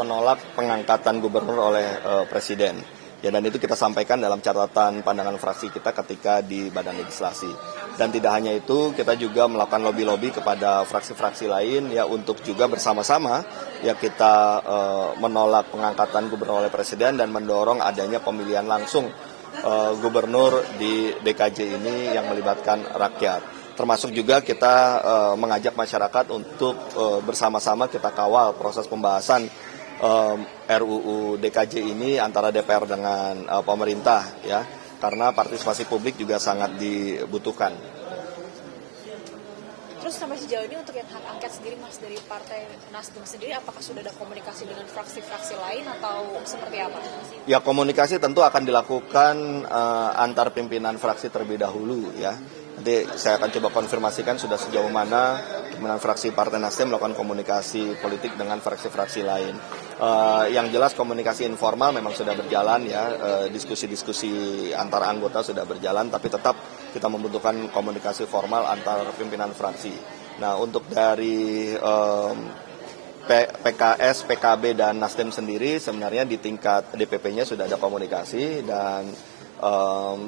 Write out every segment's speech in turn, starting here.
menolak pengangkatan gubernur oleh Presiden. Ya, dan itu kita sampaikan dalam catatan pandangan fraksi kita ketika di Badan Legislasi. Dan tidak hanya itu, kita juga melakukan lobby-lobby kepada fraksi-fraksi lain ya untuk juga bersama-sama ya kita menolak pengangkatan gubernur oleh Presiden dan mendorong adanya pemilihan langsung gubernur di DKJ ini yang melibatkan rakyat. Termasuk juga kita mengajak masyarakat untuk bersama-sama kita kawal proses pembahasan RUU DKJ ini antara DPR dengan pemerintah ya, karena partisipasi publik juga sangat dibutuhkan. Terus sampai sejauh ini untuk yang hak angket sendiri Mas, dari Partai Nasdem sendiri, apakah sudah ada komunikasi dengan fraksi-fraksi lain atau seperti apa? Ya, komunikasi tentu akan dilakukan antar pimpinan fraksi terlebih dahulu ya. Nanti saya akan coba konfirmasikan sudah sejauh mana pimpinan fraksi Partai Nasdem melakukan komunikasi politik dengan fraksi-fraksi lain. Yang jelas komunikasi informal memang sudah berjalan ya, diskusi-diskusi antar anggota sudah berjalan, tapi tetap kita membutuhkan komunikasi formal antar pimpinan fraksi. Nah, untuk dari PKS, PKB, dan Nasdem sendiri sebenarnya di tingkat DPP-nya sudah ada komunikasi dan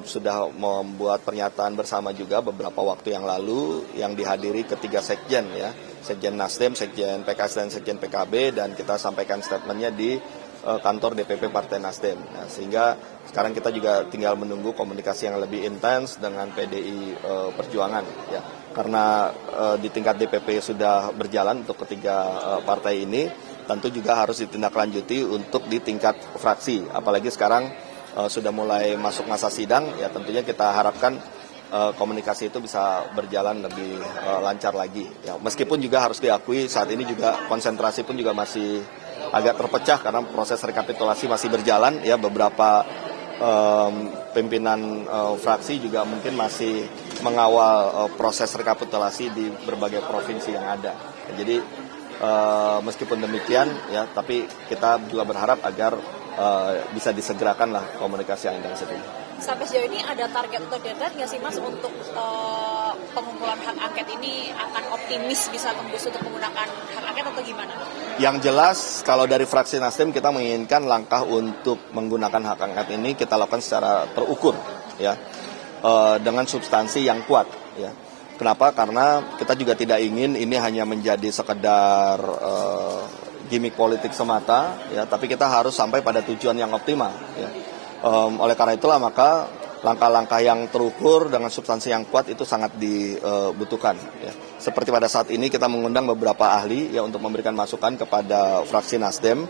sudah membuat pernyataan bersama juga beberapa waktu yang lalu yang dihadiri ketiga sekjen ya, sekjen Nasdem, sekjen PKS, dan sekjen PKB, dan kita sampaikan statementnya di kantor DPP Partai Nasdem. Nah, sehingga sekarang kita juga tinggal menunggu komunikasi yang lebih intens dengan PDI Perjuangan ya, karena di tingkat DPP sudah berjalan untuk ketiga partai ini, tentu juga harus ditindaklanjuti untuk di tingkat fraksi, apalagi sekarang sudah mulai masuk masa sidang ya, tentunya kita harapkan komunikasi itu bisa berjalan lebih lancar lagi ya, meskipun juga harus diakui saat ini juga konsentrasi pun juga masih agak terpecah karena proses rekapitulasi masih berjalan ya, beberapa pimpinan fraksi juga mungkin masih mengawal proses rekapitulasi di berbagai provinsi yang ada ya, jadi meskipun demikian ya, tapi kita juga berharap agar bisa disegerakan lah komunikasi yang intensif ini. Sampai sejauh ini ada target atau deadline nggak sih Mas untuk pengumpulan hak angket ini, akan optimis bisa tembus untuk menggunakan hak angket atau gimana? Yang jelas kalau dari fraksi Nasdem kita menginginkan langkah untuk menggunakan hak angket ini kita lakukan secara terukur ya, dengan substansi yang kuat ya. Kenapa? Karena kita juga tidak ingin ini hanya menjadi sekedar gimmick politik semata ya, tapi kita harus sampai pada tujuan yang optimal ya. Oleh karena itulah maka langkah-langkah yang terukur dengan substansi yang kuat itu sangat dibutuhkan ya. Seperti pada saat ini kita mengundang beberapa ahli ya untuk memberikan masukan kepada fraksi Nasdem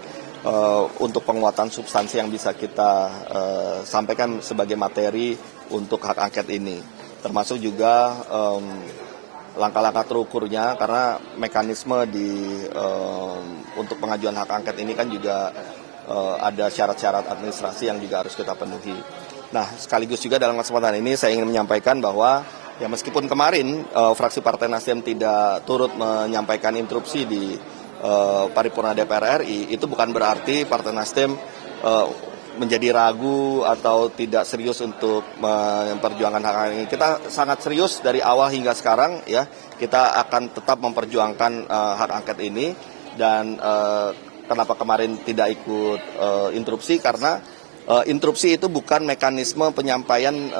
untuk penguatan substansi yang bisa kita sampaikan sebagai materi untuk hak angket ini, termasuk juga langkah-langkah terukurnya, karena mekanisme untuk pengajuan hak angket ini kan juga ada syarat-syarat administrasi yang juga harus kita penuhi. Nah, sekaligus juga dalam kesempatan ini saya ingin menyampaikan bahwa ya meskipun kemarin fraksi Partai Nasdem tidak turut menyampaikan interupsi di paripurna DPR RI, itu bukan berarti Partai Nasdem menjadi ragu atau tidak serius untuk memperjuangkan hak angket ini. Kita sangat serius dari awal hingga sekarang ya. Kita akan tetap memperjuangkan hak angket ini, dan kenapa kemarin tidak ikut interupsi, karena interupsi itu bukan mekanisme penyampaian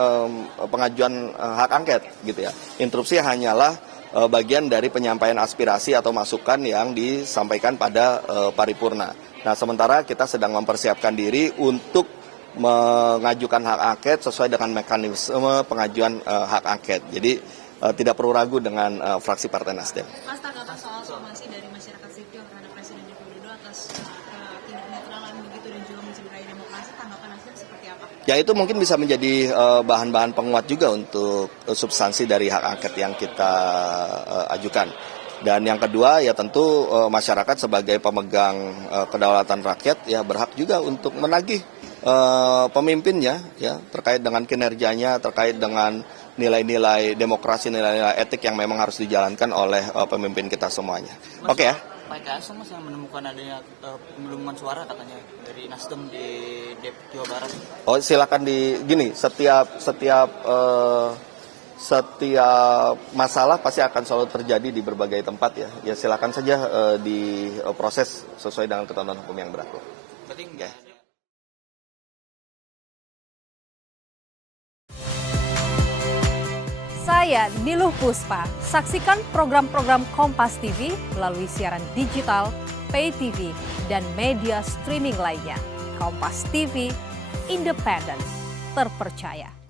pengajuan hak angket gitu ya. Interupsi hanyalah bagian dari penyampaian aspirasi atau masukan yang disampaikan pada paripurna. Nah, sementara kita sedang mempersiapkan diri untuk mengajukan hak angket sesuai dengan mekanisme pengajuan hak angket. Jadi tidak perlu ragu dengan fraksi Partai Nasdem. Mas, tanggapan soal somasi dari masyarakat sipil terhadap Presiden Joko Widodo atas tindak netralan begitu dan juga mencederai demokrasi, tanggapan Nasdem seperti apa? Ya, itu mungkin bisa menjadi bahan-bahan penguat juga untuk substansi dari hak angket yang kita ajukan. Dan yang kedua ya tentu masyarakat sebagai pemegang kedaulatan rakyat ya berhak juga untuk menagih pemimpinnya ya, terkait dengan kinerjanya, terkait dengan nilai-nilai demokrasi, nilai-nilai etik yang memang harus dijalankan oleh pemimpin kita semuanya. Oke ya. PKS Mas yang menemukan adanya penggelembungan suara katanya dari Nasdem di Jawa Barat. Oh, silakan setiap Setiap masalah pasti akan selalu terjadi di berbagai tempat ya. Ya silakan saja diproses sesuai dengan ketentuan hukum yang berlaku. Berarti nggak ada. Saya Niluh Puspa. Saksikan program-program Kompas TV melalui siaran digital, pay TV, dan media streaming lainnya. Kompas TV, independen, terpercaya.